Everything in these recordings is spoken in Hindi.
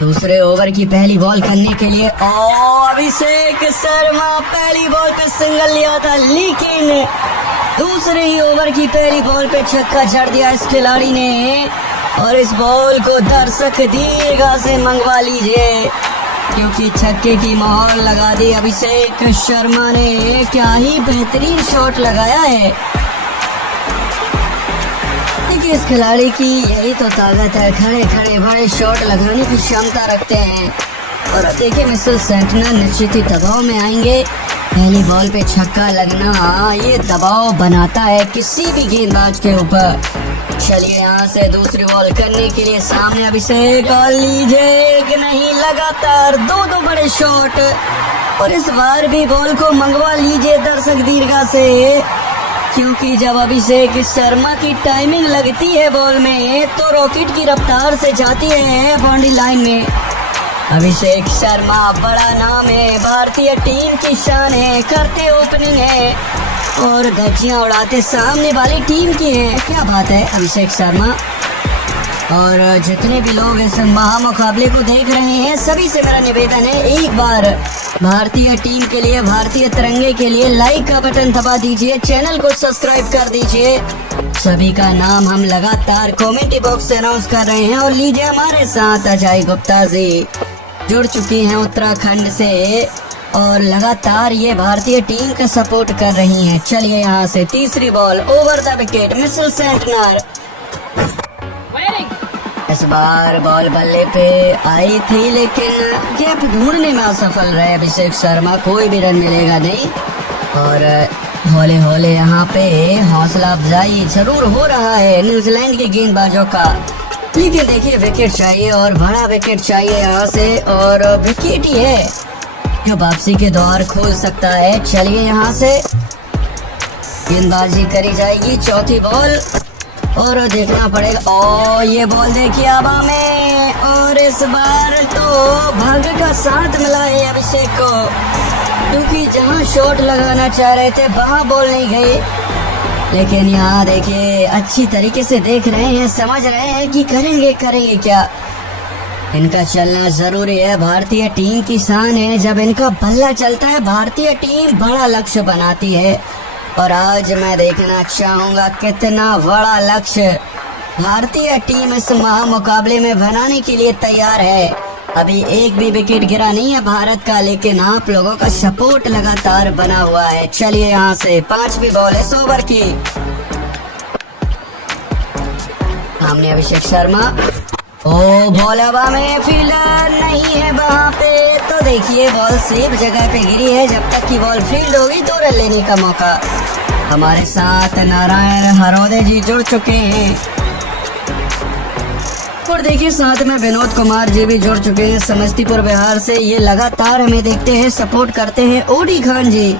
दूसरे ओवर की पहली बॉल करने के लिए अभिषेक शर्मा पहली बॉल पे सिंगल लिया था, लेकिन दूसरे ही ओवर की पहली बॉल पे छक्का जड़ दिया इस खिलाड़ी ने। और इस बॉल को दर्शक दीर्घा से मंगवा लीजिए, क्योंकि छक्के की मोहर लगा दी अभिषेक शर्मा ने। क्या ही बेहतरीन शॉट लगाया है। देखिए, इस खिलाड़ी की यही तो ताकत है, खड़े खड़े बड़े शॉट लगाने की क्षमता रखते हैं। और देखिए, मिचेल सेंटनर निश्चित ही दबाव में आएंगे। पहली बॉल पे छक्का लगना ये दबाव बनाता है किसी भी गेंदबाज के ऊपर। चलिए, यहाँ से दूसरी बॉल करने के लिए सामने अभिषेक, और लीजिए एक नहीं लगातार दो बड़े शॉट। और इस बार भी बॉल को मंगवा लीजिए दर्शक दीर्घा से, क्योंकि जब अभिषेक शर्मा की टाइमिंग लगती है बॉल में तो रॉकेट की रफ्तार से जाती है बाउंड्री लाइन में। अभिषेक शर्मा बड़ा नाम है, भारतीय टीम की शान है, करते ओपनिंग है और धज्जियां उड़ाते सामने वाली टीम की है। क्या बात है अभिषेक शर्मा। और जितने भी लोग इस महामुकाबले को देख रहे हैं, सभी से मेरा निवेदन है, एक बार भारतीय टीम के लिए, भारतीय तिरंगे के लिए लाइक का बटन दबा दीजिए, चैनल को सब्सक्राइब कर दीजिए। सभी का नाम हम लगातार कमेंट बॉक्स से अनाउंस कर रहे हैं। और लीजिए, हमारे साथ अजय गुप्ता जी जुड़ चुकी हैं उत्तराखंड से और लगातार ये भारतीय टीम का सपोर्ट कर रही हैं। चलिए, यहाँ से तीसरी ball over the wicket, Mitchell Santner. इस बार बॉल बल्ले पे आई थी, लेकिन गैप ढूंढने में असफल रहे अभिषेक शर्मा, कोई भी रन मिलेगा नहीं। और हौले हौले यहाँ पे हौसला अफजाई जरूर हो रहा है न्यूजीलैंड के गेंदबाजों का, लेकिन देखिए विकेट चाहिए और बड़ा विकेट चाहिए यहाँ से। और विकेट ही है जो वापसी के द्वार खोल सकता है। चलिए, यहाँ से गेंदबाजी करी जाएगी, चौथी बॉल और देखना पड़ेगा। ये बॉल देखिए हवा में, और इस बार तो भाग्य का साथ मिला है अभिषेक को, क्योंकि जहां शॉट लगाना चाह रहे थे वहां बॉल नहीं गई। लेकिन यहाँ देखिए, अच्छी तरीके से देख रहे हैं, समझ रहे हैं कि करेंगे क्या। इनका चलना जरूरी है, भारतीय टीम की शान है। जब इनका बल्ला चलता है, भारतीय टीम बड़ा लक्ष्य बनाती है। और आज मैं देखना चाहूंगा कितना बड़ा लक्ष्य भारतीय टीम इस महामुकाबले में बनाने के लिए तैयार है। अभी एक भी विकेट गिरा नहीं है भारत का, लेकिन आप लोगों का सपोर्ट लगातार बना हुआ है। चलिए, यहाँ से पांचवी बॉल इस ओवर की, सामने अभिषेक शर्मा। बॉल हवा में, फील्डर नहीं है वहाँ पे, तो देखिए बॉल सेफ जगह पे गिरी है। जब तक की बॉल फील्ड होगी तो रन लेने का मौका। हमारे साथ नारायण हरोदे जी जुड़ चुके हैं और देखिए साथ में विनोद कुमार जी भी जुड़ चुके हैं समस्तीपुर बिहार से। ये लगातार हमें देखते हैं, सपोर्ट करते हैं। ओडी खान जी,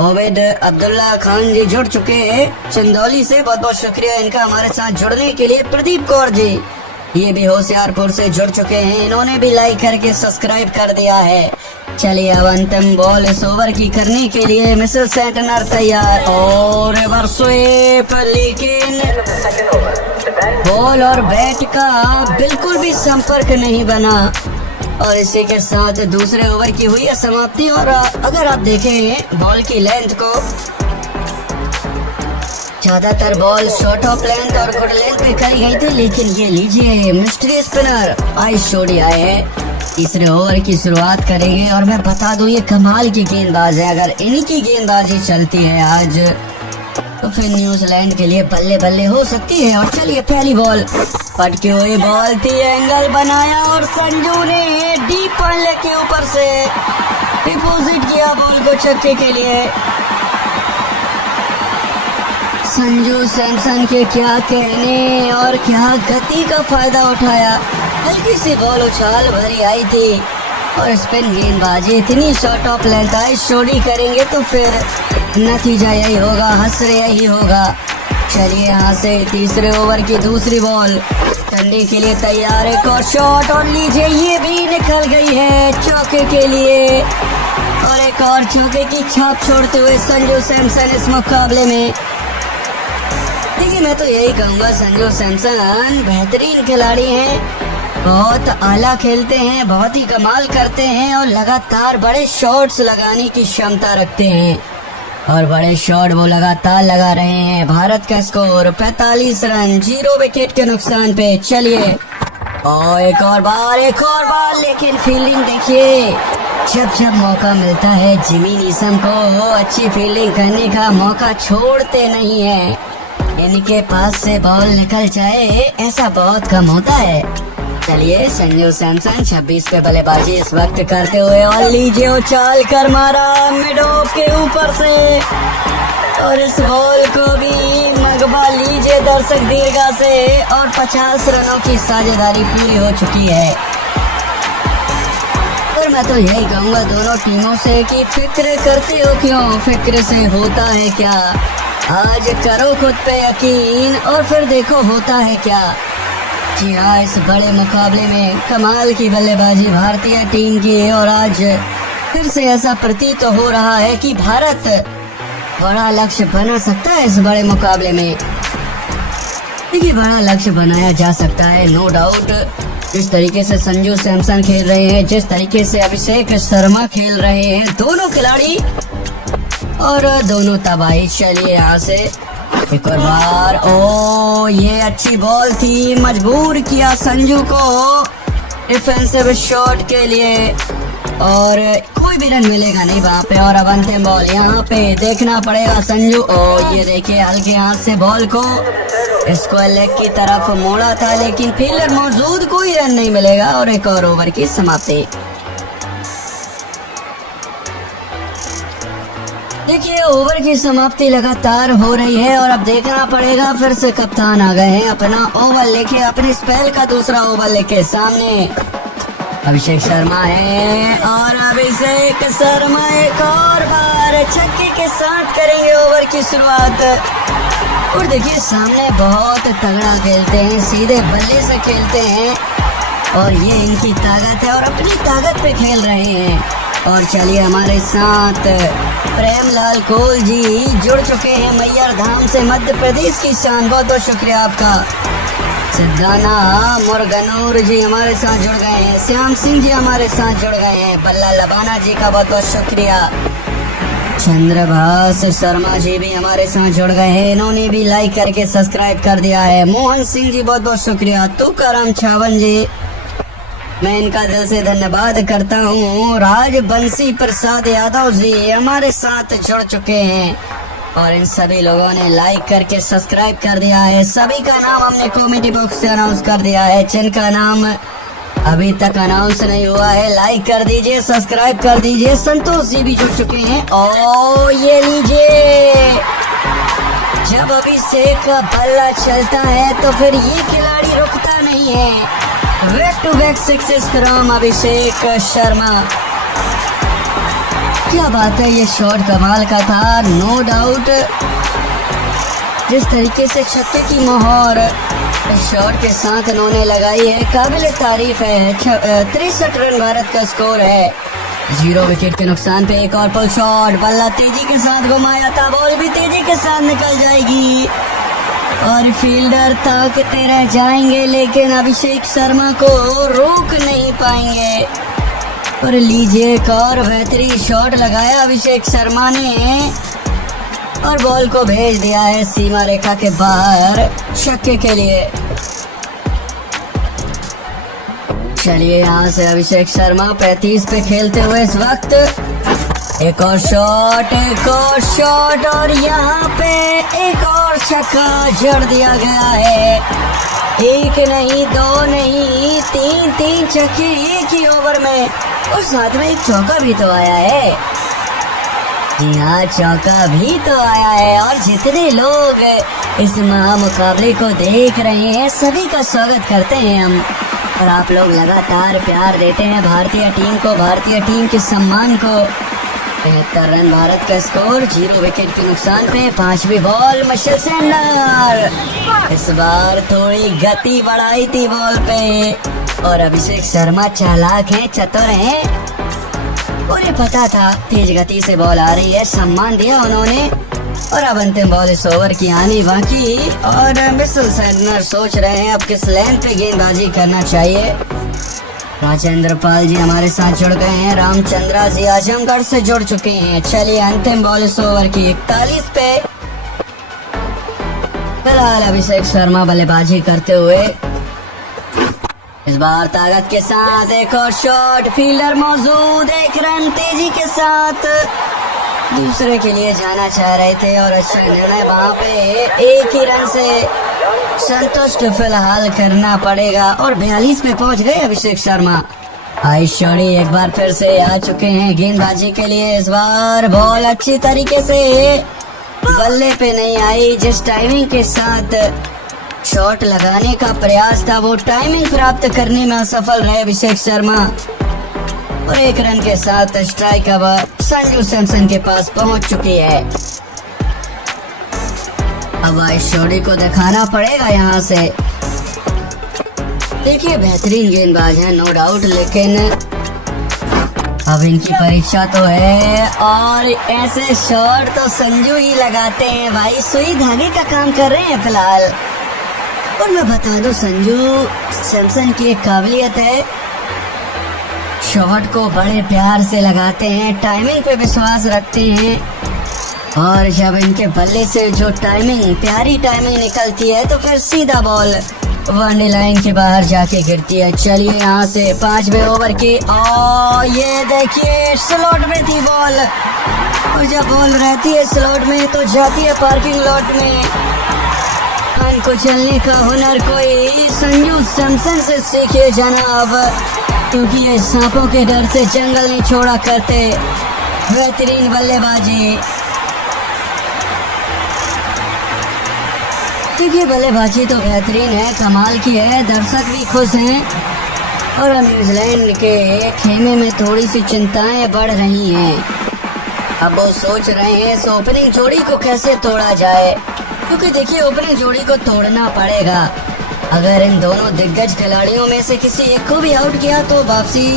ओबेद अब्दुल्ला खान जी जुड़ चुके हैं चंदौली से, बहुत बहुत शुक्रिया इनका हमारे साथ जुड़ने के लिए। प्रदीप कौर जी, ये भी होशियारपुर से जुड़ चुके हैं, इन्होंने भी लाइक करके सब्सक्राइब कर दिया है। चलिए, अब अंतिम बॉल इस ओवर की करने के लिए मिचेल सेंटनर तैयार, और रिवर्स स्वीप, लेकिन बॉल और बैट का बिल्कुल भी संपर्क नहीं बना। और इसी के साथ दूसरे ओवर की हुई है समाप्ति। और अगर आप देखें बॉल की लेंथ को, ज्यादातर बॉल शॉर्ट ऑफ लेंथ और गुड लेंथ पे करी गई थी, लेकिन ये लीजिए मिस्ट्री स्पिनर आइस छोड़ी आए हैं। तीसरे ओवर की शुरुआत करेंगे और मैं बता दूं, ये कमाल की गेंदबाज है। अगर इन्हीं की गेंदबाजी चलती है आज तो फिर न्यूजीलैंड के लिए बल्ले बल्ले हो सकती है। और चलिए, पहली बॉल पटकी हुई बॉल थी, एंगल बनाया और संजू ने डीप पल्ले के ऊपर से डिपॉजिट किया बॉल को छक्के के लिए। संजू सैमसन के क्या कहने, और क्या गति का फायदा उठाया। हल्की सी बॉल उछाल भरी आई थी और स्पिन गेंदबाजी, इतनी शॉर्ट ऑफ लेंथ आई शोरी करेंगे तो फिर नतीजा यही होगा, हसरे यही होगा। चलिए, यहाँ से तीसरे ओवर की दूसरी बॉल करने के लिए तैयार, एक और शॉट, और लीजिए ये भी निकल गई है चौके के लिए। और एक और चौके की छाप छोड़ते हुए संजू सैमसन इस मुकाबले में। देखिए, मैं तो यही कहूँगा, संजू सैमसन बेहतरीन खिलाड़ी हैं बहुत आला खेलते हैं, बहुत ही कमाल करते हैं और लगातार बड़े शॉट्स लगाने की क्षमता रखते हैं और बड़े शॉट वो लगातार लगा रहे हैं। भारत का स्कोर 45 रन 0 विकेट के नुकसान पे। चलिए और एक और बार, लेकिन फील्डिंग देखिए, जब जब मौका मिलता है जिमी नीसम को अच्छी फील्डिंग करने का मौका छोड़ते नहीं है। इनके पास से बॉल निकल जाए ऐसा बहुत कम होता है। चलिए संजू सैमसन 26 पे बल्लेबाजी इस वक्त करते हुए और लीजिए उछाल कर मारा मिड ऑफ के ऊपर से और इस बॉल को भी मगबा लीजिए दर्शक दीर्घा से और 50 रनों की साझेदारी पूरी हो चुकी है। और मैं तो यही कहूँगा दोनों टीमों से कि फिक्र करते हो क्यों, फिक्र से होता है क्या। आज करो खुद पे यकीन और फिर देखो होता है क्या। जी हाँ, इस बड़े मुकाबले में कमाल की बल्लेबाजी भारतीय टीम की और आज फिर से ऐसा प्रतीत हो रहा है कि भारत बड़ा लक्ष्य बना सकता है इस बड़े मुकाबले में। देखिए बड़ा लक्ष्य बनाया जा सकता है नो डाउट। जिस तरीके से संजू सैमसन खेल रहे हैं, जिस तरीके से अभिषेक शर्मा खेल रहे हैं, दोनों खिलाड़ी और दोनों तबाही। चलिए यहाँ से एक और बार, ओ ये अच्छी बॉल थी, मजबूर किया संजू को डिफेंसिव शॉट के लिए और कोई भी रन मिलेगा नहीं वहाँ पे। और अब अंतिम बॉल यहाँ पे देखना पड़ेगा संजू। ओ ये देखिए हल्के हाथ से बॉल को स्क्वायर लेग की तरफ मोड़ा था लेकिन फील्डर मौजूद, कोई रन नहीं मिलेगा और एक और ओवर की समाप्ति। देखिए ओवर की समाप्ति लगातार हो रही है और अब देखना पड़ेगा, फिर से कप्तान आ गए हैं अपना ओवर लेके, अपने स्पेल का दूसरा ओवर लेके। सामने अभिषेक शर्मा है और अभिषेक शर्मा एक और बार छक्के के साथ करेंगे ओवर की शुरुआत। और देखिए सामने बहुत तगड़ा खेलते हैं, सीधे बल्ले से खेलते हैं और ये इनकी ताकत है और अपनी ताकत पे खेल रहे हैं। और चलिए हमारे साथ प्रेमलाल कोल जी जुड़ चुके हैं मैयर धाम से, मध्य प्रदेश की शान। बहुत बहुत शुक्रिया आपका। सिद्धाना मुरगनूर जी हमारे साथ जुड़ गए हैं, श्याम सिंह जी हमारे साथ जुड़ गए हैं, बल्ला लबाना जी का बहुत बहुत शुक्रिया। चंद्रभाष शर्मा जी भी हमारे साथ जुड़ गए हैं, इन्होंने भी लाइक करके सब्सक्राइब कर दिया है। मोहन सिंह जी बहुत बहुत शुक्रिया। तुकाराम छावन जी मैं इनका दिल से धन्यवाद करता हूँ। राजबंशी प्रसाद यादव जी हमारे साथ जुड़ चुके हैं और इन सभी लोगों ने लाइक करके सब्सक्राइब कर दिया है। सभी का नाम हमने कमेंट बॉक्स से अनाउंस कर दिया है, जिनका नाम अभी तक अनाउंस नहीं हुआ है लाइक कर दीजिए, सब्सक्राइब कर दीजिए। संतोष जी भी जुड़ चुके हैं। ओ ये लीजिए, जब अभिषेक का बल्ला चलता है तो फिर ये खिलाड़ी रुकता नहीं है। Back to back sixes from Abhishek Sharma. क्या बात है, ये शॉट कमाल का था नो डाउट। जिस तरीके से छक्के की मोहर इस शॉट के साथ इन्होंने लगाई है काबिल तारीफ है। 63 रन भारत का स्कोर है, 0 विकेट के नुकसान पे। एक और पुल शॉट, बल्ला तेजी के साथ घुमाया था, बॉल भी तेजी के साथ निकल जाएगी और फील्डर ताकते रह जाएंगे लेकिन अभिषेक शर्मा को रोक नहीं पाएंगे। और लीजिए एक और बेहतरीन शॉट लगाया अभिषेक शर्मा ने और बॉल को भेज दिया है सीमा रेखा के बाहर छक्के के लिए। चलिए यहाँ से अभिषेक शर्मा 35 पे खेलते हुए इस वक्त एक और शॉट और यहाँ पे एक और छक्का जड़ दिया गया है। एक नहीं, दो नहीं, तीन छक्के एक ही ओवर में और साथ में एक चौका भी तो आया है। जी हाँ, चौका भी तो आया है। और जितने लोग इस मुकाबले को देख रहे हैं सभी का स्वागत करते हैं हम, और आप लोग लगातार प्यार देते हैं भारतीय टीम को, भारतीय टीम के सम्मान को। 73 रन भारत का स्कोर, 0 विकेट के नुकसान पे। 5वीं बॉल मिशेल सैंडलर इस बार थोड़ी गति बढ़ाई थी बॉल पे और अभिषेक शर्मा चालाक हैं, चतुर हैं, उन्हें पता था तेज गति से बॉल आ रही है, सम्मान दिया उन्होंने। और अब अंतिम बॉल इस ओवर की आनी बाकी और मिशेल सैंडलर सोच रहे हैं अब किस लेंथ पे गेंदबाजी करना चाहिए। राजेंद्र पाल जी हमारे साथ जुड़ गए हैं। रामचंद्रा जी आजमगढ़ से जुड़ चुके हैं। चलिए अंतिम बॉल इस ओवर की 41 पे। फिलहाल अभिषेक शर्मा बल्लेबाजी करते हुए, इस बार ताकत के साथ एक और शॉट, फील्डर मौजूद, एक रन तेजी के साथ दूसरे के लिए जाना चाह रहे थे और अच्छा निर्णय वहां पे एक ही रन से संतुष्ट फिलहाल करना पड़ेगा और 42 पे पहुंच गए अभिषेक शर्मा। आयुष शौरी एक बार फिर से आ चुके हैं गेंदबाजी के लिए। इस बार बॉल अच्छी तरीके से बल्ले पे नहीं आई। जिस टाइमिंग के साथ शॉट लगाने का प्रयास था वो टाइमिंग प्राप्त करने में असफल रहे अभिषेक शर्मा और एक रन के साथ स्ट्राइक अब संजू सैमसन के पास पहुंच चुकी है। अब आयुष शौरी को दिखाना पड़ेगा यहाँ से। देखिए बेहतरीन गेंदबाज है नो डाउट, लेकिन अब इनकी परीक्षा तो है और ऐसे शॉट तो संजू ही लगाते हैं भाई, सुई धागे का काम कर रहे हैं फिलहाल। और मैं बता दूं संजू सैमसन की एक काबिलियत है, शॉट को बड़े प्यार से लगाते हैं, टाइमिंग पे विश्वास रखते हैं और जब इनके बल्ले से जो प्यारी टाइमिंग निकलती है तो फिर सीधा बॉल वनडे लाइन के बाहर जाके गिरती है। चलिए यहाँ से 5वें ओवर की, और ये देखिए स्लॉट में थी बॉल और जब बॉल रहती है स्लॉट में तो जाती है पार्किंग लॉट में। रन को चलने का हुनर कोई संजू सैमसन से सीखिए जनाब, क्योंकि ये सांपों के डर से जंगल नहीं छोड़ा करते। बेहतरीन बल्लेबाजी, देखिए बल्लेबाजी तो बेहतरीन है, कमाल की है, दर्शक भी खुश हैं और न्यूजीलैंड के खेमे में थोड़ी सी चिंताएं बढ़ रही हैं। अब वो सोच रहे हैं इस ओपनिंग जोड़ी को कैसे तोड़ा जाए, क्योंकि देखिए ओपनिंग जोड़ी को तोड़ना पड़ेगा। अगर इन दोनों दिग्गज खिलाड़ियों में से किसी एक को भी आउट किया तो वापसी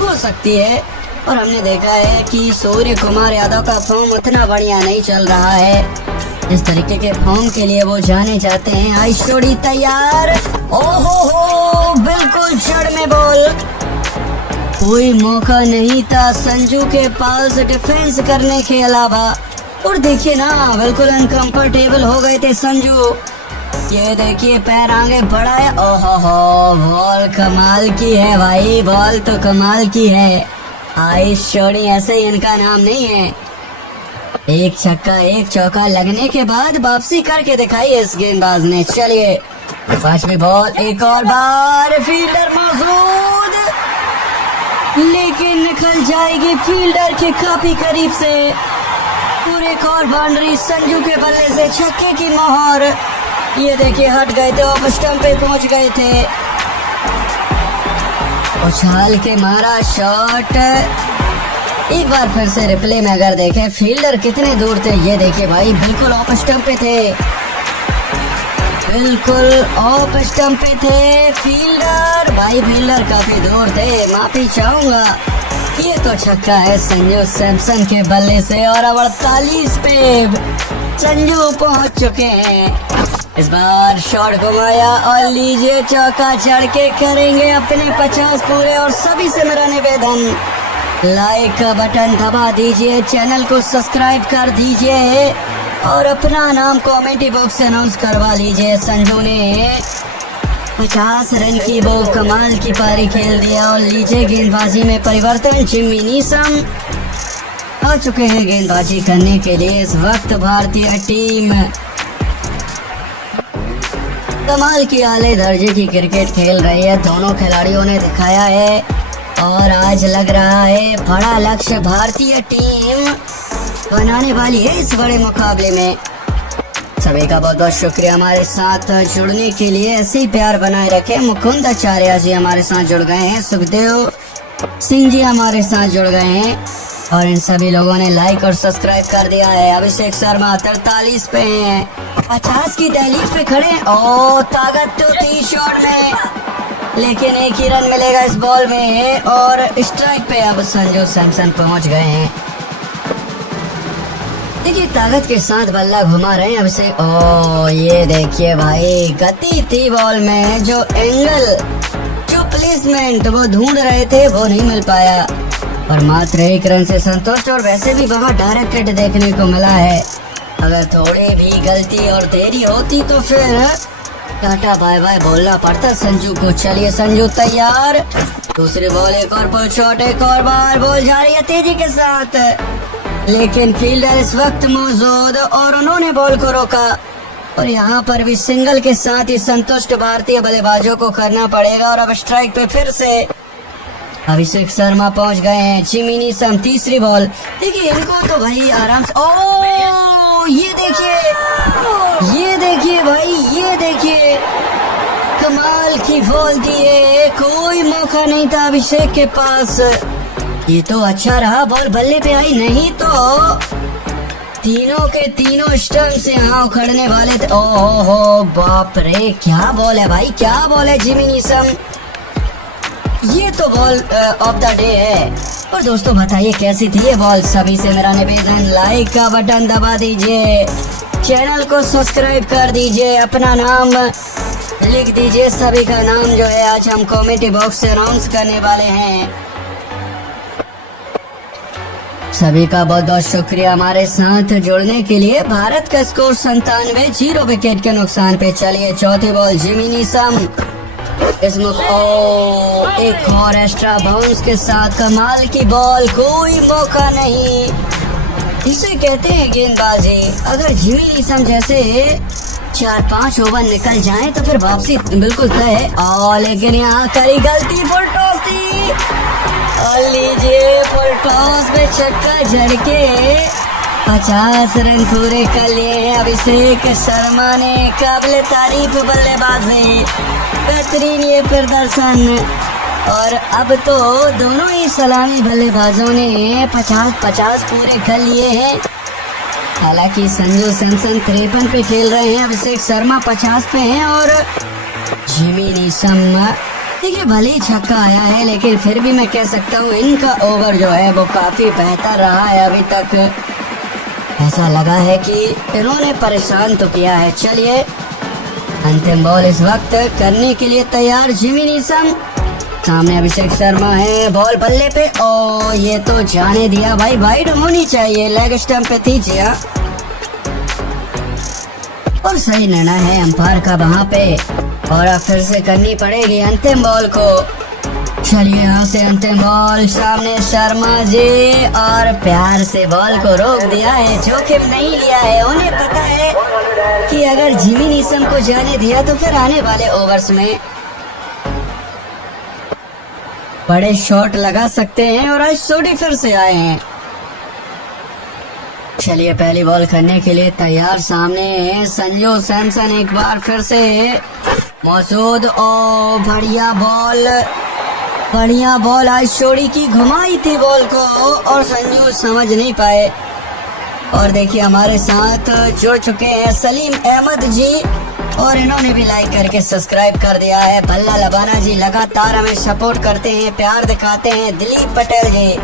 हो सकती है और हमने देखा है कि सूर्य कुमार यादव का फॉर्म उतना बढ़िया नहीं चल रहा है। इस तरीके के फॉर्म के लिए वो जाने जाते हैं। आयुष शौरी तैयार, ओहो बिल्कुल जड़ में बॉल, कोई मौका नहीं था संजू के पास डिफेंस करने के अलावा। और देखिए ना बिल्कुल अनकंफर्टेबल हो गए थे संजू। ये देखिए पैर आगे बढ़ाया, ओहो बॉल कमाल की है भाई, बॉल तो कमाल की है। आयुष शौरी ऐसे ही इनका नाम नहीं है। एक छक्का एक चौका लगने के बाद वापसी करके दिखाई इस गेंदबाज ने। चलिए 5वीं बॉल, एक और बार फील्डर मौजूद, लेकिन निकल जाएगी फील्डर के काफी करीब से। पूरे एक और बाउंड्री संजू के बल्ले से छक्के की मोहर। ये देखिए हट गए थे, ऑफ स्टंप पे पहुंच गए थे। उछाल के मारा शॉट, एक बार फिर से रिप्ले में अगर देखें फील्डर कितने दूर थे। ये देखिए भाई बिल्कुल ऑफ स्टंप पे थे, बिल्कुल ऑफ स्टंप पे थे फील्डर, भाई फील्डर काफी दूर थे, माफी चाहूंगा। ये तो छक्का है संजू सैमसन के बल्ले से और अब 48 पे संजू पहुंच चुके हैं। इस बार शॉट घुमाया और लीजिए चौका चढ़ के करेंगे अपने 50 पूरे। और सभी से मेरा निवेदन, लाइक का बटन दबा दीजिए, चैनल को सब्सक्राइब कर दीजिए और अपना नाम कमेंट बॉक्स से अनाउंस करवा लीजिए। संजू ने 50 रन की वो कमाल की पारी खेल दिया और लीजिए गेंदबाजी में परिवर्तन, जिम्मी नीसम आ चुके हैं गेंदबाजी करने के लिए। इस वक्त भारतीय टीम कमाल की आले दर्जे की क्रिकेट खेल रही है, दोनों खिलाड़ियों ने दिखाया है और आज लग रहा है बड़ा लक्ष्य भारतीय टीम बनाने वाली है इस बड़े मुकाबले में। सभी का बहुत बहुत शुक्रिया हमारे साथ जुड़ने के लिए, ऐसे ही प्यार बनाए रखें। मुकुंद आचार्य जी हमारे साथ जुड़ गए हैं, सुखदेव सिंह जी हमारे साथ जुड़ गए हैं और इन सभी लोगों ने लाइक और सब्सक्राइब कर दिया है। अभिषेक शर्मा 43 पे हैं, 50 की दहलीज पे खड़े हैं। ओ ताकत तो थी शॉट में, लेकिन एक ही रन मिलेगा इस बॉल में और स्ट्राइक पे अब संजू सैमसन पहुंच गए हैं। देखिए ताकत के साथ बल्ला घुमा रहे हैं अभिषेक। ओ ये देखिए भाई गति थी बॉल में, जो एंगल जो रिप्लेसमेंट वो ढूंढ रहे थे, वो नहीं मिल पाया और मात्र 1 रन से संतुष्ट। और वैसे भी वहाँ डायरेक्ट हिट देखने को मिला है। अगर थोड़ी भी गलती और देरी होती तो फिर टाटा बाय बाय बोलना पड़ता संजू को। चलिए संजू तैयार, दूसरी बॉल, एक और पुल शॉट, एक और बार बॉल जा रही है तेजी के साथ, लेकिन फील्डर इस वक्त मौजूद और उन्होंने बॉल को रोका। और यहाँ पर भी सिंगल के साथ ही संतुष्ट भारतीय बल्लेबाजों को करना पड़ेगा। और अब स्ट्राइक पे फिर से अभिषेक शर्मा पहुंच गए हैं। जिमी नीशम तीसरी बॉल, देखिए इनको तो भाई आराम से, ओ ये देखिए भाई, ये देखिए कमाल की बॉल दिए, कोई मौका नहीं था अभिषेक के पास। ये तो अच्छा रहा, बॉल बल्ले पे आई, नहीं तो तीनों के तीनों स्टंप से यहाँ उखड़ने वाले थे। ओहो बाप रे, क्या बॉल है भाई, क्या बॉल है जिमी नीशम, ये तो बॉल ऑफ द डे है। और दोस्तों बताइए कैसी थी ये बॉल। सभी से मेरा निवेदन, लाइक का बटन दबा दीजिए, चैनल को सब्सक्राइब कर दीजिए, अपना नाम लिख दीजिए। सभी का नाम जो है आज हम कमेंट बॉक्स से अनाउंस करने वाले हैं। सभी का बहुत बहुत शुक्रिया हमारे साथ जुड़ने के लिए। भारत का स्कोर 97, 0 विकेट के नुकसान पे। चलिए चौथी बॉल, जिमी नीशम एक और एक्स्ट्रा बाउंस के साथ कमाल की बॉल, कोई मौका नहीं, इसे कहते हैं गेंदबाजी। अगर जिमी नीशम जैसे 4-5 ओवर निकल जाएं तो फिर वापसी बिल्कुल तय है। और लेकिन यहाँ करी गलती, फुल टॉस थी और लीजिए फुल टॉस में छक्का जड़ के 50 रन पूरे कर लिए हैं अभिषेक शर्मा ने। काबिले तारीफ बल्लेबाजी, बेहतरीन ये प्रदर्शन। और अब तो दोनों ही सलामी बल्लेबाजों ने 50-50 पूरे कर लिए हैं। हालांकि संजू सैमसन 53 पे खेल रहे हैं, अभिषेक शर्मा 50 पे हैं और जिमी नीशम, देखिए भले ही छक्का आया है लेकिन फिर भी मैं कह सकता हूँ इनका ओवर जो है वो काफी बेहतर रहा है अभी तक। ऐसा लगा है कि इन्होंने परेशान तो किया है। चलिए अंतिम बॉल इस वक्त करने के लिए तैयार जिमी नीशम, सामने अभिषेक शर्मा है, बॉल बल्ले पे, ओ ये तो जाने दिया भाई, वाइड होनी चाहिए, लेग स्टंप पे थी जी। और सही निर्णय है अंपायर का वहाँ पे। और अब फिर से करनी पड़ेगी अंतिम बॉल को। चलिए यहाँ से अंतिम बॉल, सामने शर्मा जी और प्यार से बॉल को रोक दिया है, जोखिम नहीं लिया है। उन्हें पता है कि अगर जिमी नीशम को जाने दिया तो फिर आने वाले ओवर्स में बड़े शॉट लगा सकते हैं और आज सोडी फिर से आए हैं। चलिए पहली बॉल करने के लिए तैयार, सामने संजू सैमसन एक बार फिर से मौजूद। ओ बढ़िया बॉल आज शोडी की, घुमाई थी बॉल को और संजू समझ नहीं पाए। और देखिए हमारे साथ जुड़ चुके हैं सलीम अहमद जी और इन्होंने भी लाइक करके सब्सक्राइब कर दिया है। भल्ला लबाना जी लगातार हमें सपोर्ट करते हैं, प्यार दिखाते हैं। दिलीप पटेल जी,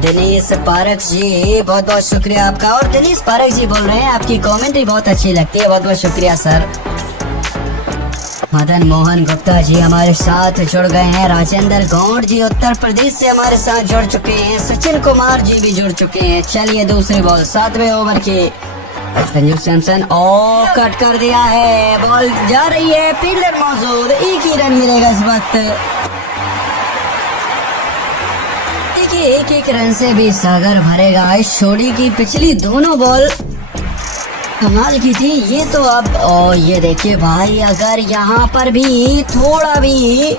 दिनेश पारक जी, बहुत बहुत शुक्रिया आपका। और दिनेश पारक जी बोल रहे हैं आपकी कमेंट्री बहुत अच्छी लगती है, बहुत बहुत शुक्रिया सर। मदन मोहन गुप्ता जी हमारे साथ जुड़ गए हैं। राजेंद्र गौड़ जी उत्तर प्रदेश से हमारे साथ जुड़ चुके हैं। सचिन कुमार जी भी जुड़ चुके हैं। चलिए दूसरी बॉल 7वें ओवर की, संजू सैमसन कट कर दिया है, बॉल जा रही है, फील्डर मौजूद, एक ही रन मिलेगा इस वक्त। देखिए एक रन से भी सागर भरेगा। इस शोडी की पिछली दोनों बॉल कमाल की थी। ये तो अब ये देखिए भाई, अगर यहाँ पर भी थोड़ा भी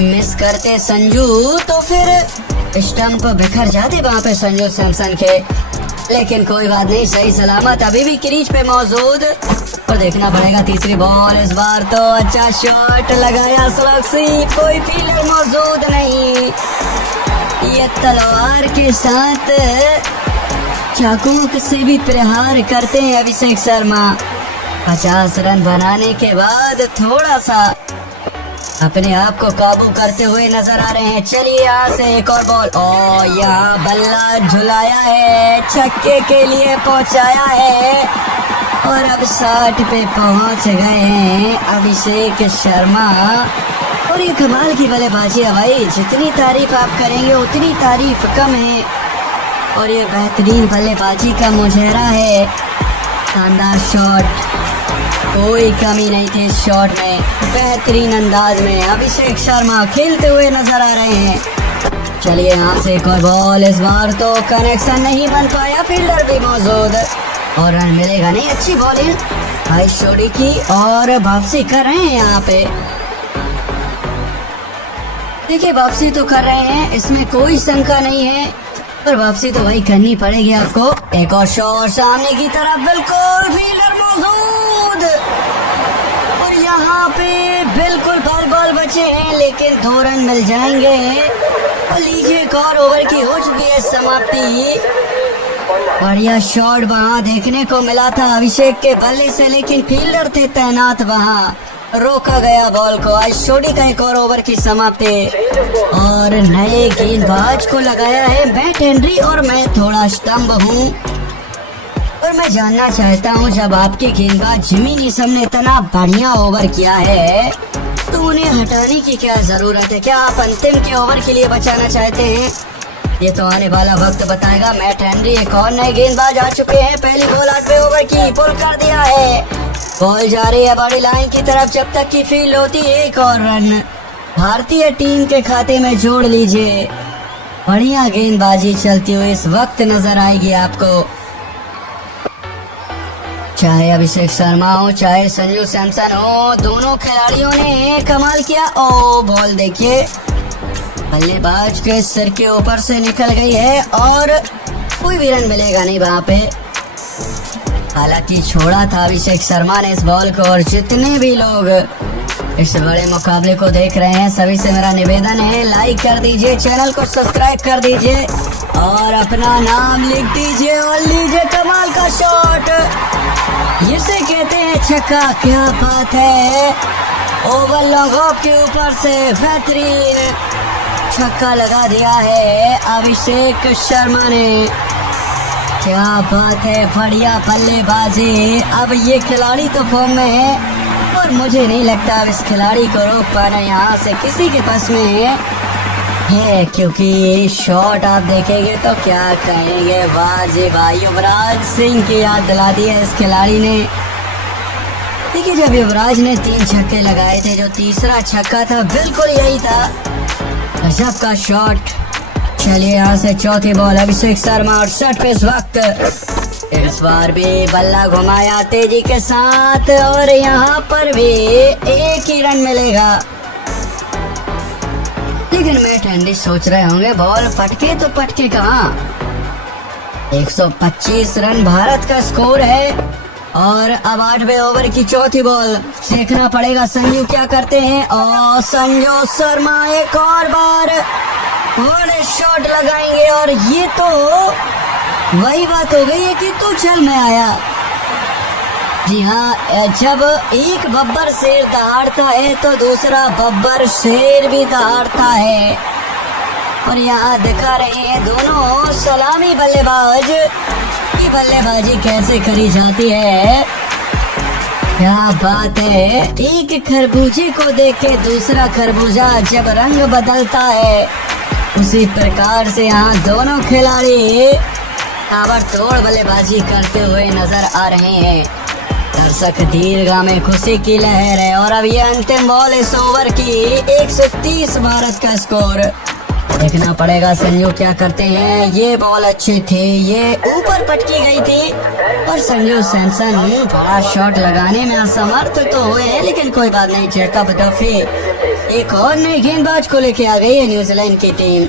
मिस करते संजू तो फिर स्टंप बिखर जाते वहाँ पे संजू सैमसन के, लेकिन कोई बात नहीं, सही सलामत अभी भी क्रीज पे मौजूद। और देखना पड़ेगा तीसरी बॉल, इस बार तो अच्छा शॉट लगाया स्लॉक्सी, कोई फील्डर मौजूद नहीं। ये तलवार के साथ चाकू से भी प्रहार करते हैं अभिषेक शर्मा। 50 रन बनाने के बाद थोड़ा सा अपने आप को काबू करते हुए नजर आ रहे हैं। चलिए यहाँ से एक और बॉल, यहाँ बल्ला झुलाया है, छक्के के लिए पहुंचाया है और अब 60 पे पहुंच गए हैं अभिषेक शर्मा। और ये कमाल की बल्लेबाजी है भाई, जितनी तारीफ आप करेंगे उतनी तारीफ कम है। और ये बेहतरीन बल्लेबाजी का मुजहरा है, शानदार शॉट, कोई कमी नहीं थी शॉट में, बेहतरीन अंदाज में अभिषेक शर्मा खेलते हुए नजर आ रहे हैं। चलिए यहाँ से एक और बॉल, इस बार तो कनेक्शन नहीं बन पाया, फील्डर भी मौजूद और रन मिलेगा नहीं। अच्छी बॉलिंग भाई शोडी की और वापसी कर रहे हैं यहाँ पे। देखिए वापसी तो कर रहे हैं, इसमें कोई शंका नहीं है, पर वापसी तो भाई करनी पड़ेगी आपको। एक और शॉट सामने की तरफ, बिल्कुल फील्डर मौजूद और यहाँ पे बिल्कुल बॉल बचे हैं, लेकिन 2 रन मिल जाएंगे। और लीजिए एक और ओवर की हो चुकी है समाप्ति। बढ़िया शॉट वहाँ देखने को मिला था अभिषेक के बल्ले से, लेकिन फील्डर थे तैनात वहाँ, रोका गया बॉल को। आज शोडी का एक और ओवर की समाप्ति और नए गेंदबाज को लगाया है मैट हेनरी और मैं थोड़ा स्तंभ हूँ। और मैं जानना चाहता हूँ, जब आपके गेंदबाज जिमी नीशम ने इतना बढ़िया ओवर किया है तो उन्हें हटाने की क्या जरूरत है? क्या आप अंतिम के ओवर के लिए बचाना चाहते हैं? ये तो आने वाला वक्त बताएगा। मैट हेनरी एक और नए गेंदबाज आ चुके हैं। पहली बॉल 8वें ओवर की, पुल कर दिया है, बॉल जा रही है बड़ी लाइन की तरफ, जब तक की फील्ड होती है एक और रन भारतीय टीम के खाते में जोड़ लीजिए। बढ़िया गेंदबाजी चलती हुई इस वक्त नजर आएगी आपको, चाहे अभिषेक शर्मा हो चाहे संजू सैमसन हो, दोनों खिलाड़ियों ने कमाल किया। ओ बॉल देखिए, बल्लेबाज के सिर के ऊपर से निकल गई है और कोई भी रन मिलेगा नहीं वहाँ पे। हालांकि छोड़ा था अभिषेक शर्मा ने इस बॉल को। और जितने भी लोग इस बड़े मुकाबले को देख रहे हैं, सभी से मेरा निवेदन है, लाइक कर दीजिए, चैनल को सब्सक्राइब कर दीजिए और अपना नाम लिख दीजिए। और लीजिए कमाल का शॉट, इसे कहते हैं छक्का। क्या बात है, ओवर लॉन्ग ऑफ के ऊपर से बेहतरीन छक्का लगा दिया है अभिषेक शर्मा ने। क्या बात है, बढ़िया बल्लेबाजी। अब ये खिलाड़ी तो फॉर्म में है और मुझे नहीं लगता अब इस खिलाड़ी को रोक पाना यहाँ से किसी के पास में है, क्योंकि शॉट आप देखेंगे तो क्या कहेंगे, वाह जी वाह, युवराज सिंह की याद दिला दी है इस खिलाड़ी ने। देखिए जब युवराज ने 3 छक्के लगाए थे, जो तीसरा छक्का था बिल्कुल यही था, गजब का शॉट। चलिए यहाँ से चौथी बॉल, अभिषेक शर्मा और शॉट पे इस वक्त, इस बार भी बल्ला घुमाया तेजी के साथ और यहाँ पर भी एक ही रन मिलेगा। लेकिन मैट हेनरी सोच रहे होंगे बॉल पटके तो पटके कहाँ। 125 रन भारत का स्कोर है और अब 8वें ओवर की चौथी बॉल, देखना पड़ेगा संजू क्या करते हैं। और संजू शर्मा एक और बार बड़े शॉट लगाएंगे और ये तो वही बात हो गई है कि तू चल में आया। जी हाँ, जब एक बब्बर शेर दहाड़ता है तो दूसरा बब्बर शेर भी दहाड़ता है। और यहाँ दिखा रहे हैं दोनों सलामी बल्लेबाज की बल्लेबाजी कैसे करी जाती है। क्या बात है, एक खरबूजे को देख के दूसरा खरबूजा जब रंग बदलता है, उसी प्रकार से यहाँ दोनों खिलाड़ी ताबड़तोड़ बल्लेबाजी करते हुए नजर आ रहे हैं। दर्शक दीर्घा में खुशी की लहर है। और अब ये अंतिम बॉल इस ओवर की, 130 भारत का स्कोर। देखना पड़ेगा संजू क्या करते हैं। ये बॉल अच्छी थी, ये ऊपर पटकी गई थी और संजू सैमसन बड़ा शॉट लगाने में असमर्थ तो हुए हैं, लेकिन कोई बात नहीं। जैकब डफी एक और नए गेंदबाज को लेके आ गई है न्यूजीलैंड की टीम।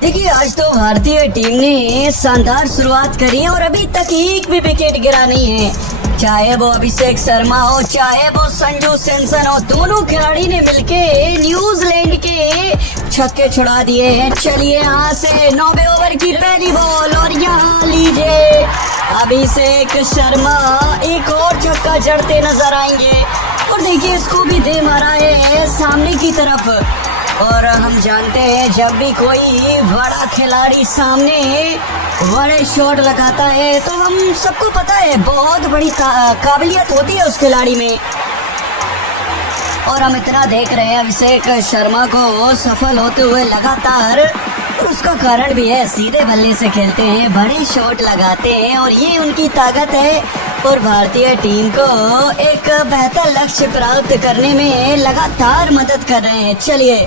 देखिए आज तो भारतीय टीम ने शानदार शुरुआत करी है और अभी तक एक भी विकेट गिरा नहीं है, चाहे वो अभिषेक शर्मा हो चाहे वो संजू सैमसन हो, दोनों खिलाड़ी ने मिलके न्यूजीलैंड के छक्के छुड़ा दिए हैं। चलिए यहाँ से 9वें ओवर की पहली बॉल और यहाँ लीजिए अभिषेक शर्मा एक और छक्का जड़ते नजर आएंगे। और देखिए इसको भी दे मारा है सामने की तरफ। और हम जानते हैं जब भी कोई बड़ा खिलाड़ी सामने बड़े शॉट लगाता है तो हम सबको पता है बहुत बड़ी काबिलियत होती है उस खिलाड़ी में। और हम इतना देख रहे हैं अभिषेक शर्मा को सफल होते हुए लगातार, और उसका कारण भी है सीधे बल्ले से खेलते हैं, बड़े शॉट लगाते हैं और ये उनकी ताकत है और भारतीय टीम को एक बेहतर लक्ष्य प्राप्त करने में लगातार मदद कर रहे हैं। चलिए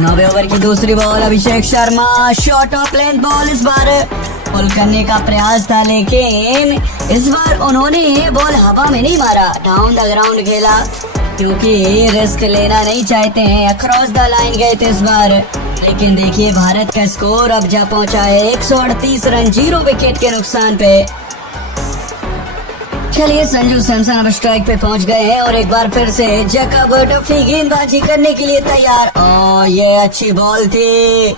9वें ओवर की दूसरी ball, Abhishek Sharma shot of length ball, इस बार पुल करने का प्रयास था लेकिन इस बार उन्होंने बॉल हवा में नहीं मारा, डाउन द ग्राउंड खेला क्योंकि रिस्क लेना नहीं चाहते हैं। अक्रॉस द लाइन गए थे इस बार, लेकिन देखिए भारत का स्कोर अब जा पहुंचा है 138 रन 0 विकेट के नुकसान पे। चलिए संजू सैमसन अब स्ट्राइक पे पहुंच गए हैं और एक बार फिर से जैकब डफी गेंदबाजी करने के लिए तैयार। ये अच्छी बॉल थी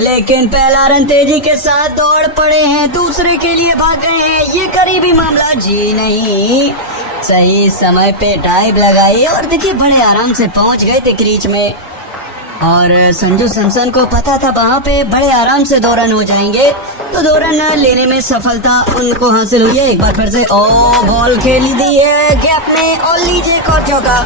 लेकिन पहला रन तेजी के साथ दौड़ पड़े हैं, दूसरे के लिए भाग गए हैं, ये करीबी मामला जी नहीं, सही समय पे ड्राइव लगाई और देखिए बड़े आराम से पहुंच गए थे क्रीज में और संजू सैमसन को पता था वहाँ पे बड़े आराम से 2 रन हो जाएंगे, तो 2 रन लेने में सफलता उनको हासिल हुई है। एक बार फिर से बॉल खेली दी है गैप में और लीजिए एक और चौका।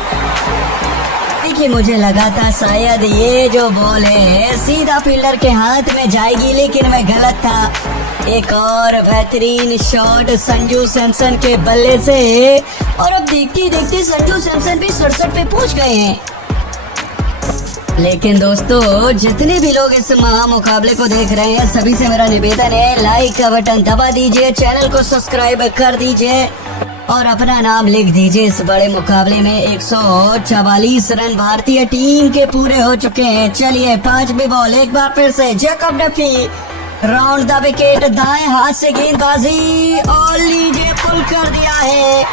देखिए मुझे लगा था शायद ये जो बॉल है सीधा फील्डर के हाथ में जाएगी, लेकिन मैं गलत था। एक और बेहतरीन शॉट संजू सैमसन के बल्ले से और अब देखते देखते संजू सैमसन भी 67 पे पहुंच गए हैं। लेकिन दोस्तों जितने भी लोग इस मुकाबले को देख रहे हैं सभी से मेरा निवेदन है लाइक का बटन दबा दीजिए, चैनल को सब्सक्राइब कर दीजिए और अपना नाम लिख दीजिए। इस बड़े मुकाबले में 144 रन भारतीय टीम के पूरे हो चुके हैं। चलिए 5वीं बॉल, एक बार फिर से Jacob Duffy round the wicket, दाएं हाथ से गेंदबाजी और लीजिए पुल कर दिया है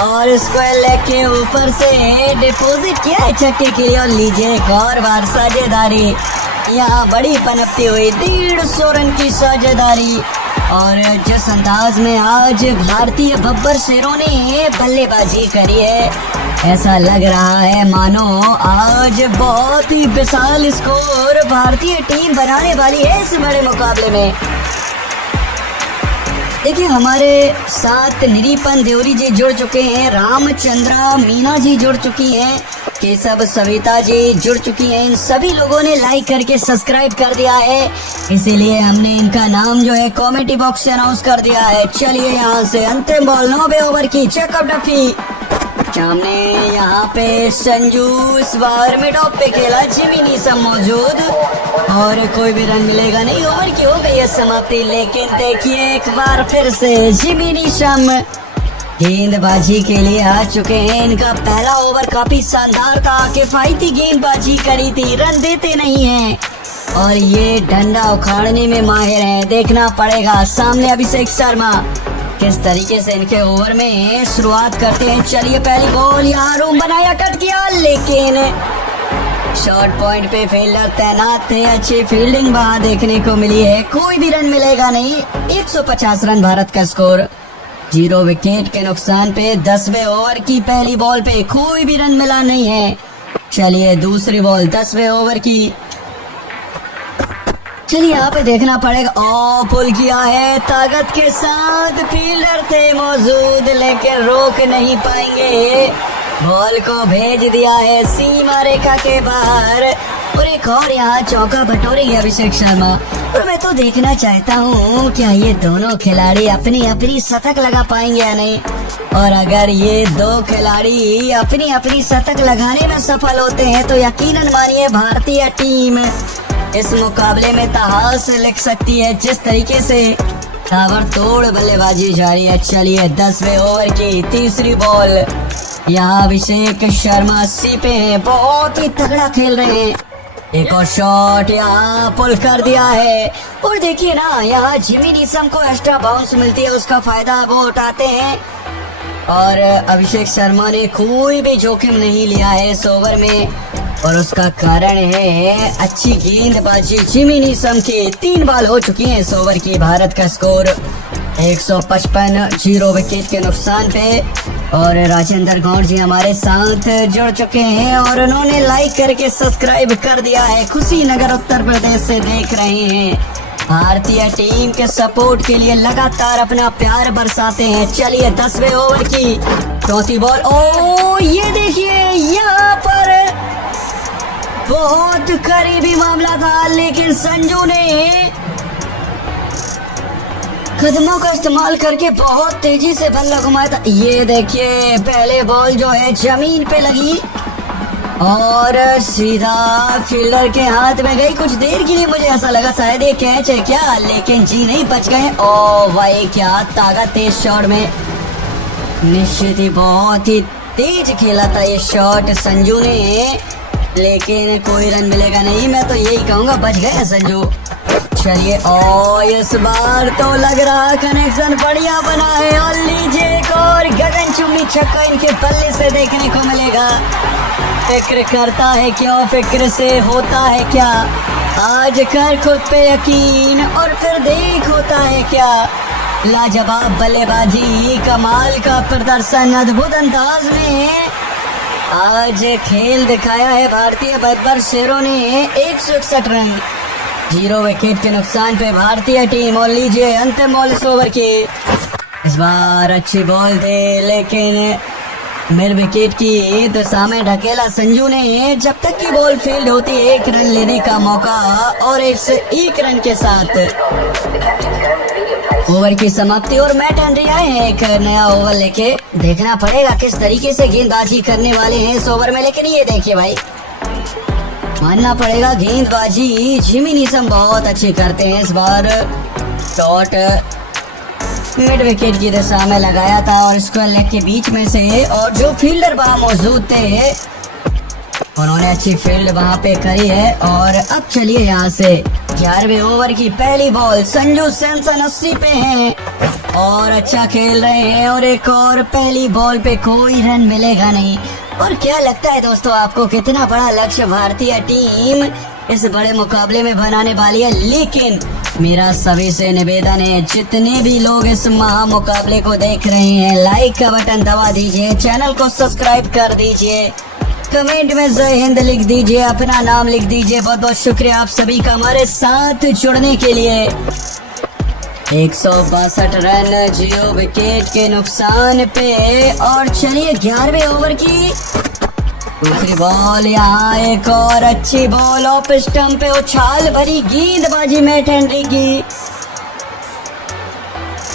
और स्क्वायर लेग के ऊपर से डिपॉजिट किया है छक्के के लिए और लीजिए एक और बार साझेदारी, यहाँ बड़ी पनपती हुई 150 रन की साझेदारी। और जिस अंदाज में आज भारतीय बब्बर शेरों ने बल्लेबाजी करी है ऐसा लग रहा है मानो आज बहुत ही विशाल स्कोर भारतीय टीम बनाने वाली है इस बड़े मुकाबले में। देखिए हमारे साथ निरीपन देवरी जी जुड़ चुके हैं, रामचंद्रा मीना जी जुड़ चुकी हैं, केशव सविता जी जुड़ चुकी हैं। इन सभी लोगों ने लाइक करके सब्सक्राइब कर दिया है, इसीलिए हमने इनका नाम जो है कमेंट बॉक्स से अनाउंस कर दिया है। चलिए यहाँ से अंतिम बॉल 9वें ओवर की, जैकब डफी सामने, यहाँ पे संजू इस बार मिड ऑफ पे खेला, जिमी नीसम मौजूद और कोई भी रन मिलेगा नहीं, ओवर की हो गई है समाप्ति। लेकिन देखिए एक बार फिर से जिमी नीसम गेंदबाजी के लिए आ चुके हैं। इनका पहला ओवर काफी शानदार था, किफायती गेंदबाजी करी थी, रन देते नहीं हैं और ये डंडा उखाड़ने में माहिर हैं। देखना पड़ेगा सामने अभिषेक शर्मा किस तरीके से इनके ओवर में शुरुआत करते हैं। चलिए पहली बॉल, यहाँ रूम बनाया, कट किया, लेकिन शॉर्ट पॉइंट पे फील्डर तैनात थे, अच्छी फील्डिंग वहां देखने को मिली है, कोई भी रन मिलेगा नहीं। 150 रन भारत का स्कोर, 0 विकेट के नुकसान पे 10वें ओवर की पहली बॉल पे कोई भी रन मिला नहीं है। चलिए दूसरी बॉल 10वें ओवर की, चलिए यहाँ पे देखना पड़ेगा, पुल किया है ताकत के साथ, फील्डर थे मौजूद लेकिन रोक नहीं पाएंगे, बॉल को भेज दिया है सीमा रेखा के बाहर और एक और यहाँ चौका बटोरेंगे अभिषेक शर्मा। और मैं तो देखना चाहता हूँ क्या ये दोनों खिलाड़ी अपनी अपनी शतक लगा पाएंगे या नहीं, और अगर ये 2 खिलाड़ी अपनी अपनी शतक लगाने में सफल होते हैं तो यकीनन मानिए भारतीय टीम इस मुकाबले में इतिहास लिख सकती है। जिस तरीके से ताबड़तोड़ बल्लेबाजी जारी है। चलिए 10वें ओवर की तीसरी बॉल, यहाँ अभिषेक शर्मा 80 पे है, बहुत ही तगड़ा खेल रहे हैं, एक और शॉट यहाँ पुल कर दिया है और देखिए ना यहाँ जिमी नीसम को एक्स्ट्रा बाउंस मिलती है, उसका फायदा वो उठाते हैं और अभिषेक शर्मा ने कोई भी जोखिम नहीं लिया है इस ओवर में और उसका कारण है अच्छी गेंदबाजी जिमी नीसम की। 3 बॉल हो चुकी हैं इस ओवर की, भारत का स्कोर 155, 0 विकेट के नुकसान पे। और राजेंद्र गौड़ जी हमारे साथ जुड़ चुके हैं और उन्होंने लाइक करके सब्सक्राइब कर दिया है, खुशी नगर उत्तर प्रदेश से देख रहे हैं। भारतीय टीम के सपोर्ट के लिए लगातार अपना प्यार बरसाते हैं। चलिए 10वें ओवर की चौथी बॉल। ओ ये देखिए, यहाँ पर बहुत करीबी मामला था, लेकिन संजू ने कदमों का इस्तेमाल करके बहुत तेजी से बल्ला घुमाया था। ये देखिए, पहले बॉल जो है जमीन पे लगी और सीधा फील्डर के हाथ में गई। कुछ देर के लिए मुझे ऐसा लगा शायद ये कैच है क्या, लेकिन जी नहीं, बच गए। ओ भाई, क्या ताकत है इस शॉट में। निश्चित ही बहुत ही तेज खेला था ये शॉट संजू ने, लेकिन कोई रन मिलेगा नहीं। मैं तो यही कहूंगा, बच गए संजू। चलिए, ओ इस बार तो लग रहा कनेक्शन बढ़िया बना है। और लीजिए एक और गगनचुंबी छक्का इनके बल्ले से देखने को मिलेगा। फिक्र करता है क्यों, फिक्र से होता है क्या। आज कर खुद पे यकीन और फिर देख होता है क्या। लाजवाब बल्लेबाजी, कमाल का प्रदर्शन, अद्भुत अंदाज में आज खेल दिखाया है भारतीय बब्बर शेरों ने। 161 रन, 0 विकेट के नुकसान पे भारतीय टीम। और लीजिए अंतिम बॉल इस ओवर की। इस बार अच्छी बॉल थे, लेकिन मिड विकेट की दिशा में ढकेला संजू ने। जब तक की बॉल फील्ड होती, 1 रन लेने का मौका और 101 रन के साथ ओवर की समाप्ति। और मैट हेनरी आए हैं एक नया ओवर लेके। देखना पड़ेगा किस तरीके से गेंदबाजी करने वाले हैं इस ओवर में। लेकिन ये देखिए भाई, मानना पड़ेगा गेंदबाजी जिमी नीशम बहुत अच्छी करते हैं। इस बार शॉट मिड विकेट की दिशा में लगाया था और स्क्वायर लेग के बीच में से, और जो फील्डर वहां मौजूद थे उन्होंने अच्छी फील्ड वहां पे करी है। और अब चलिए यहाँ से 11वें ओवर की पहली बॉल। संजू सैमसन 80 पे हैं और अच्छा खेल रहे हैं। और एक और पहली बॉल पे कोई रन मिलेगा नहीं। और क्या लगता है दोस्तों आपको, कितना बड़ा लक्ष्य भारतीय टीम इस बड़े मुकाबले में बनाने वाली है। लेकिन मेरा सभी से निवेदन है, जितने भी लोग इस महा मुकाबले को देख रहे हैं, लाइक का बटन दबा दीजिए, चैनल को सब्सक्राइब कर दीजिए, कमेंट में जय हिंद लिख दीजिए, अपना नाम लिख दीजिए। बहुत बहुत शुक्रिया आप सभी का हमारे साथ जुड़ने के लिए। 162 रन, 0 विकेट के नुकसान पे। और चलिए 11वें ओवर की दूसरी बॉल। यहाँ एक और अच्छी बॉल ऑफ स्टंप पे, उछाल भरी गेंदबाजी मैट हेनरी की।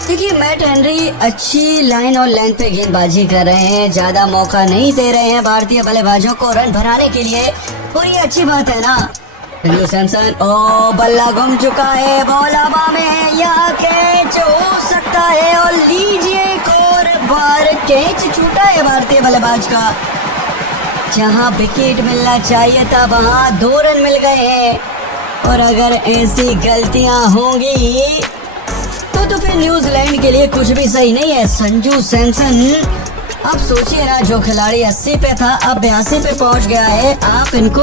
देखिए, मैट हेनरी अच्छी लाइन और लेंथ पे गेंदबाजी कर रहे हैं, ज्यादा मौका नहीं दे रहे हैं भारतीय बल्लेबाजों को रन बनाने के लिए। और ये अच्छी बात है ना। संजू सैमसन, ओ बल्ला घूम चुका है, बॉल हवा में है, यहाँ कैच हो सकता है। और लीजिए एक और बार कैच छूटा है भारतीय बल्लेबाज का। जहाँ विकेट मिलना चाहिए था वहाँ 2 रन मिल गए हैं। और अगर ऐसी गलतियां होंगी तो फिर न्यूजीलैंड के लिए कुछ भी सही नहीं है। संजू सैमसन, अब सोचिए ना, जो खिलाड़ी 80 पे था अब 82 पे पहुंच गया है। आप इनको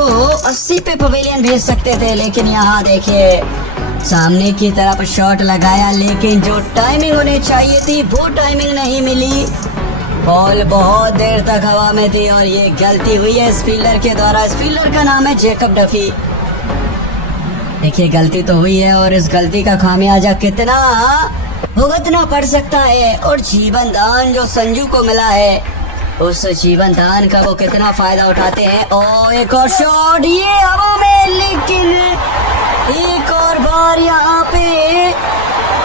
80 पे पवेलियन भेज सकते थे, लेकिन यहाँ देखिए सामने की तरफ शॉट लगाया, लेकिन जो टाइमिंग होनी चाहिए थी वो टाइमिंग नहीं मिली। बॉल बहुत देर तक हवा में थी और ये गलती हुई है इस फील्डर के द्वारा। इस फील्डर का नाम है जैकब डफी। देखिए गलती तो हुई है और इस गलती का खामियाजा कितना भुगतना पड़ सकता है। और जीवन दान जो संजू को मिला है, उस जीवन दान का वो कितना फायदा उठाते हैं। ओ एक और शॉट, ये हवा में, लेकिन एक और बार यहाँ पे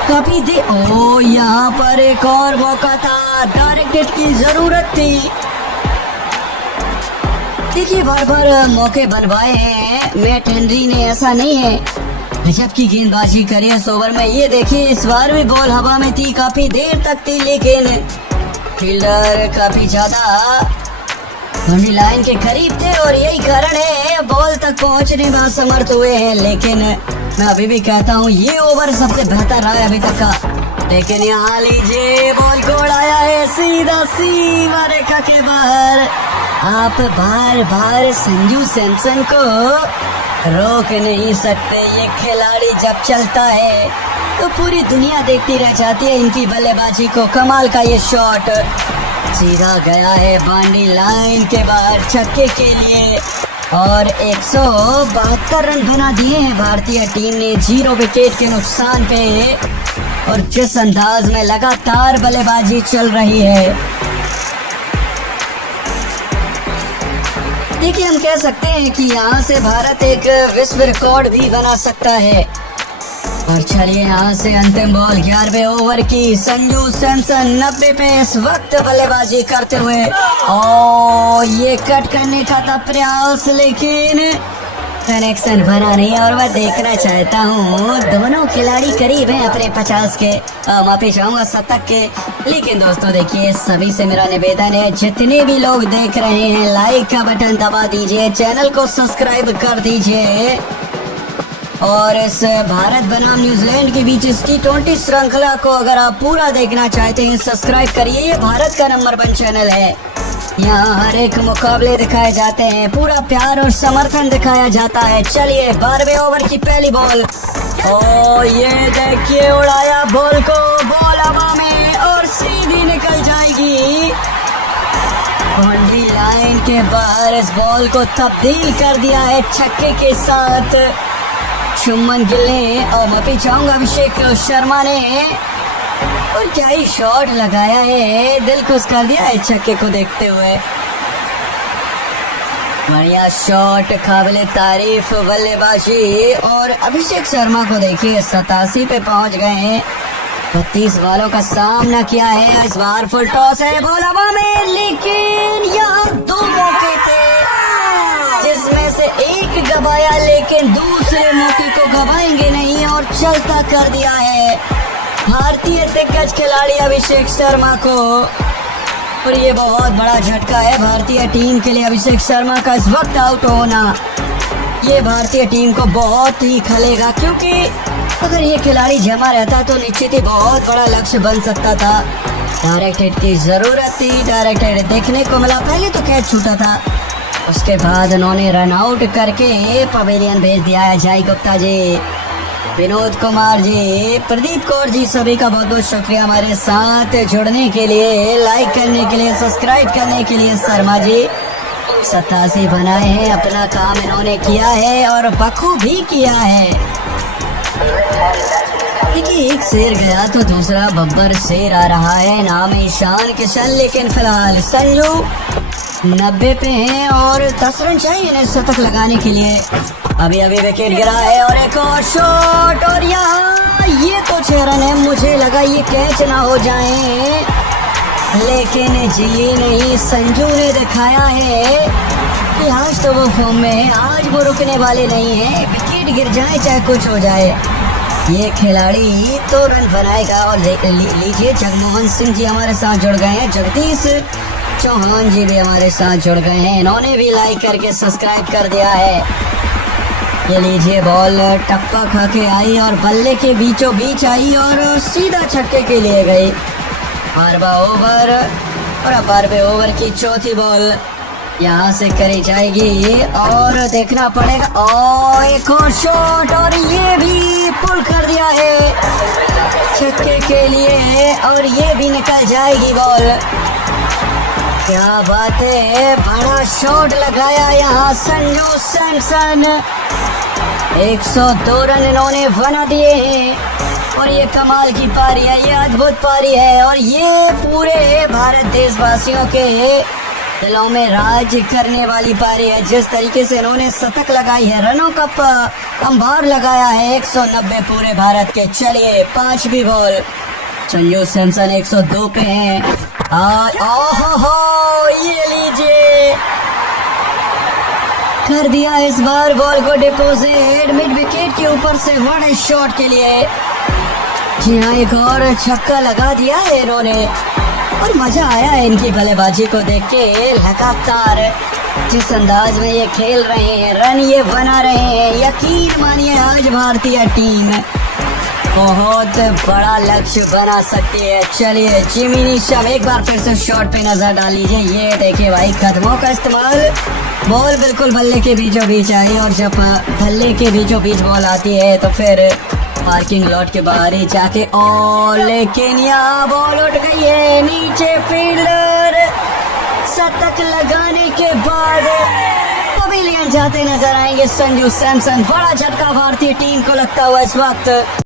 कभी दे। ओ यहाँ पर एक और मौका था, डायरेक्ट हिट की जरूरत थी। देखिए बार बार मौके बनवाए हैं मैट हेनरी ने, ऐसा नहीं है। गजब की गेंदबाजी करी इस ओवर में। ये देखिए इस बार भी बॉल हवा में थी, काफी देर तक थी, लेकिन फील्डर काफी ज्यादा बाउंड्री लाइन के करीब थे और यही कारण है बॉल तक पहुंचने में असमर्थ हुए हैं। लेकिन मैं अभी भी कहता हूँ ये ओवर सबसे बेहतर रहा है अभी तक का। लेकिन यहाँ लीजिए बॉल को उड़ाया है सीधा सीमा रेखा के बाहर। आप बार बार संजू सैमसन को रोक नहीं सकते। ये खिलाड़ी जब चलता है तो पूरी दुनिया देखती रह जाती है इनकी बल्लेबाजी को। कमाल का ये शॉट सीधा गया है बाउंड्री लाइन के बाहर छक्के के लिए। और 172 रन बना दिए हैं भारतीय टीम ने 0 विकेट के नुकसान पे। और जिस अंदाज में लगातार बल्लेबाजी चल रही है, देखिए हम कह सकते हैं कि यहाँ से भारत एक विश्व रिकॉर्ड भी बना सकता है। और चलिए यहाँ से अंतिम बॉल 11वें ओवर की। संजू सैमसन 90 पे इस वक्त बल्लेबाजी करते हुए, और ये कट करने का था प्रयास, लेकिन कनेक्शन बना नहीं। और मैं देखना चाहता हूँ, दोनों खिलाड़ी करीब हैं अपने 50 के, माफी चाहूंगा 70 के। लेकिन दोस्तों देखिए, सभी से मेरा निवेदन है, जितने भी लोग देख रहे हैं लाइक का बटन दबा दीजिए, चैनल को सब्सक्राइब कर दीजिए। और इस भारत बनाम न्यूजीलैंड के बीच इस T20 श्रृंखला को अगर आप पूरा देखना चाहते हैं, सब्सक्राइब करिए। ये भारत का नंबर 1 चैनल है। यहाँ हर एक मुकाबले दिखाए जाते हैं, पूरा प्यार और समर्थन दिखाया जाता है। चलिए 12वें ओवर की पहली बॉल, और ये देखिए उड़ाया बॉल को, बॉल हवा में और सीधी निकल जाएगी। बाउंड्री लाइन के बाहर इस बॉल को तब्दील कर दिया है छक्के के साथ शुभमन गिल ने, और माफी चाहूंगा अभिषेक शर्मा ने। और क्या ही शॉट लगाया है, दिल खुश कर दिया है छक्के को देखते हुए। बढ़िया शॉट, काबिले तारीफ बल्लेबाजी। और अभिषेक शर्मा को देखिए 87 पे पहुंच गए हैं, 32 बॉलों का सामना किया है। इस बार फुल टॉस है, बॉल हवा में, लेकिन यहाँ 2 मौके थे जिसमें से एक गवाया, लेकिन दूसरे मौके को गवाएंगे नहीं और चलता कर दिया है भारतीय दिग्गज खिलाड़ी अभिषेक शर्मा को। और ये बहुत बड़ा झटका है भारतीय टीम के लिए, अभिषेक शर्मा का इस वक्त आउट होना। ये भारतीय टीम को बहुत ही खलेगा, क्योंकि अगर ये खिलाड़ी जमा रहता तो निश्चित ही बहुत बड़ा लक्ष्य बन सकता था। डायरेक्ट हिट की जरूरत थी, डायरेक्ट हिट देखने को मिला, पहले तो कैच छूटा था, उसके बाद उन्होंने रन आउट करके पवेलियन भेज दिया है। जय गुप्ता जी, विनोद कुमार जी, प्रदीप कौर जी, सभी का बहुत बहुत शुक्रिया हमारे साथ जुड़ने के लिए, लाइक करने के लिए, सब्सक्राइब करने के लिए। शर्मा जी 87 बनाए हैं, अपना काम इन्होंने किया है और बखूबी किया है। देखिए एक शेर गया तो दूसरा बब्बर शेर आ रहा है, नाम है ईशान किशन। लेकिन फिलहाल संजू 90 पे हैं और 10 रन चाहिए इन्हें शतक लगाने के लिए। अभी विकेट गिरा है और एक और शॉट, और यहाँ ये तो 6 रन है, मुझे लगा ये कैच ना हो जाए, लेकिन जी नहीं, संजू ने दिखाया है कि आज तो वो फॉर्म में है, आज वो रुकने वाले नहीं है, विकेट गिर जाए चाहे कुछ हो जाए, ये खिलाड़ी तो रन बनाएगा। और लीजिए जगमोहन सिंह जी हमारे साथ जुड़ गए हैं, जगदीश चौहान जी भी हमारे साथ जुड़ गए हैं, इन्होंने भी लाइक करके सब्सक्राइब कर दिया है। ये लीजिए बॉल टप्पा खा के आई और बल्ले के बीचों बीच आई और सीधा छक्के के लिए गई। 12वां ओवर, और अब 12वें ओवर की चौथी बॉल यहाँ से करी जाएगी और देखना पड़ेगा। और एक और शॉट, और ये भी पुल कर दिया है छक्के के लिए, और ये भी निकल जाएगी बॉल। क्या बात है, बड़ा शॉट लगाया यहाँ संजू सैमसन। 102 रन इन्होंने बना दिए हैं, और ये कमाल की पारी है, ये अद्भुत पारी है, और ये पूरे भारत देशवासियों के दिलों में राज करने वाली पारी है। जिस तरीके से इन्होंने शतक लगाई है, रनों का अंबार लगाया है 190 पूरे भारत के। चलिए 5वीं बॉल, संजू सैमसन 102 पे हैं। ये लीजिए कर दिया इस बार बॉल को डिपोजिट मिड विकेट के ऊपर से बड़े शॉट के लिए। जी हाँ, एक और छक्का लगा दिया है इन्होंने, और मजा आया है इनकी बल्लेबाजी को देख के। लगातार जिस अंदाज में ये खेल रहे हैं, रन ये बना रहे हैं, यकीन मानिए आज भारतीय टीम बहुत बड़ा लक्ष्य बना सकती है। चलिए जिमी नीशम एक बार फिर से शॉट पे नजर डाल लीजिए। ये देखिए भाई, कदमों का इस्तेमाल, बॉल बिल्कुल बल्ले के बीचों बीच आई, और जब बल्ले के बीचों बीच बॉल आती है तो फिर पार्किंग लॉट के बाहर ही जाके, और लेकिन यहाँ बॉल उठ गई है नीचे। फील्डर शतक लगाने के बाद पवेलियन जाते नजर आएंगे संजू सैमसन। बड़ा झटका भारतीय टीम को लगता हुआ इस वक्त।